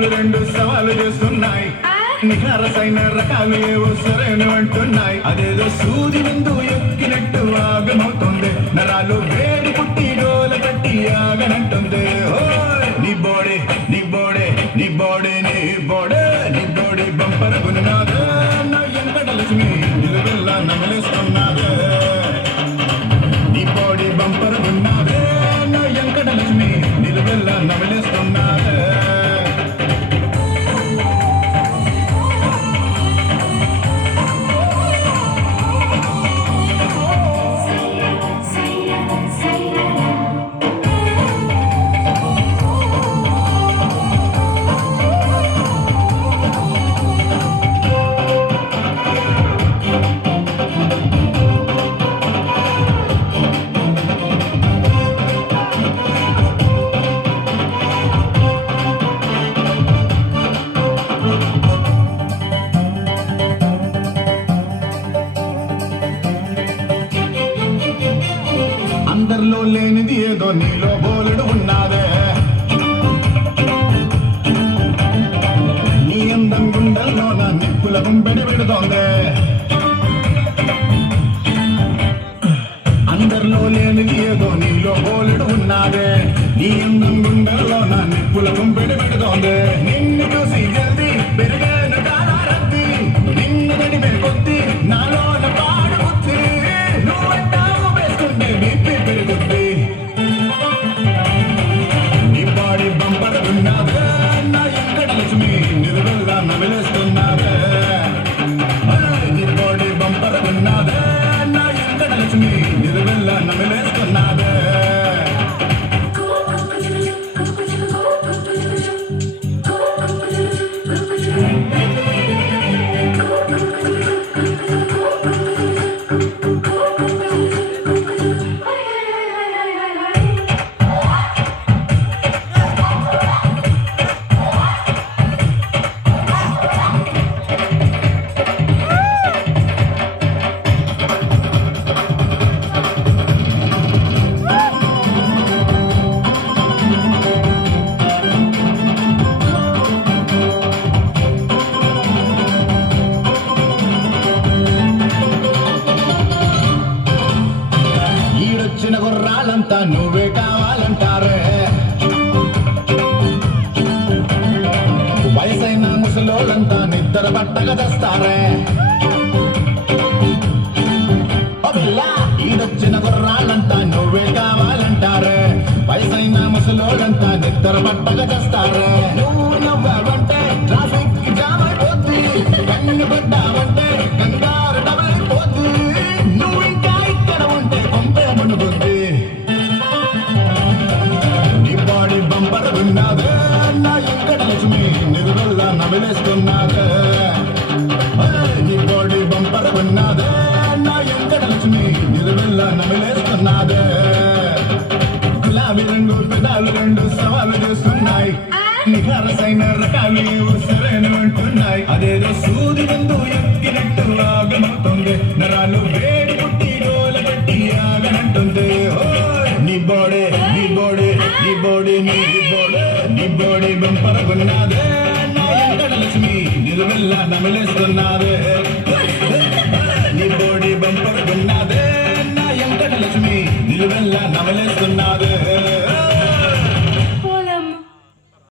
పెదాలు రెండు సవాలు చేస్తున్నాయి. నిఖారసైన రకాలు ఏవో సరైన అంటున్నాయి. అదేదో సూది ముందు ఎక్కినట్టు ఆగమవుతుంది. నరాలు వేడి పుట్టి డోల కట్టి ఆగనంటుంది. నీ బోడే నీ బోడే నీ బోడే నీ బోడే నీ బోడే బంపరగున్నాదే. నా ఎంకటలక్ష్మి నిలువెల్లా నమలేస్తున్నాదే. నీ బోడే బంపరగున్నాదే. నా ఎంకటలక్ష్మి నిలువెల్లా నమలేస్తున్నాదే. అందరిలో లేనిది ఏదో నీలో బోలెడు ఉన్నాదే. నీ అందం గుండెల్లో నా నిప్పుల గుంపెడి పెడుతోందే. అందరిలో లేనిది ఏదో నీలో బోలెడు ఉన్నాదే. నీ అందం గుండెల్లో నా నిప్పుల గుంపెడి పెడుతోందే. నిన్ను చూసి జల్దీ పెరిగాను కాలారద్ది. నిన్ను నడిమే కొద్ది నాలోన పాడు బుద్ధి. నువ్వెట్టావు వేసుకుంటే బీపీ పెరుగుద్ది. నీ బాడీ బంపడుతున్నావే. నా ఎంకటలక్ష్మి నిలువెల్లా నమిలేస్తున్నావే. నీ బాడీ బంపడుతున్నావే. నా ఎంకటలక్ష్మి నిలువెల్లా నమిలేస్తున్నావే. ఈడొచ్చిన గుర్రాలంతా నువ్వే కావాలంటారే. వయసైన ముసలోళ్ళంతా నిద్ర పట్టగా తెస్తారే. ఈడొచ్చిన గుర్రాలంతా నువ్వే కావాలంటారే. వయసైన ముసలోళ్ళంతా నిద్ర పట్టగా తెస్తారే. నువ్వు నవ్వావంటే ట్రాఫిక్ జామ్ అయిపోద్ది. కన్ను పడ్డావంటే కంగారు డబైపోద్ది. నువ్వు ఇంకా ఇక్కడ ఉంటే పంపే మునుగుద్ది. నీ బాడీ బంపడున్నాదే. నా ఎంకటలక్ష్మి నిలువెల్లా నమిలేస్తున్నాదే. నీ బాడీ బంపడున్నాదే. నా ఎంకటలక్ష్మి నిలువెల్లా నమిలేస్తున్నాదే. గులాబీ రంగు పెదాలు రెండు సవాలు చేస్తున్నాయి. నిఖారసైన రకాలు ఏవో సరైన అంటున్నాయి. అదేదో సూది ముందు ఎక్కినట్టు ఆగమవుతుంది. నరాలు వేడి పుట్టి డోల కట్టి ఆగనంటుంది. నీ బోడే నీ బోడే నీ బోడే నీ బోడే నీ బోడే బంపరగున్నాదే. నా ఎంకటలక్ష్మి నిలువెల్లా నమిలేస్తున్నాదే. నీ బోడే బంపరగున్నాదే. నా ఎంకటలక్ష్మి నిలువెల్లా నమిలేస్తున్నాదే.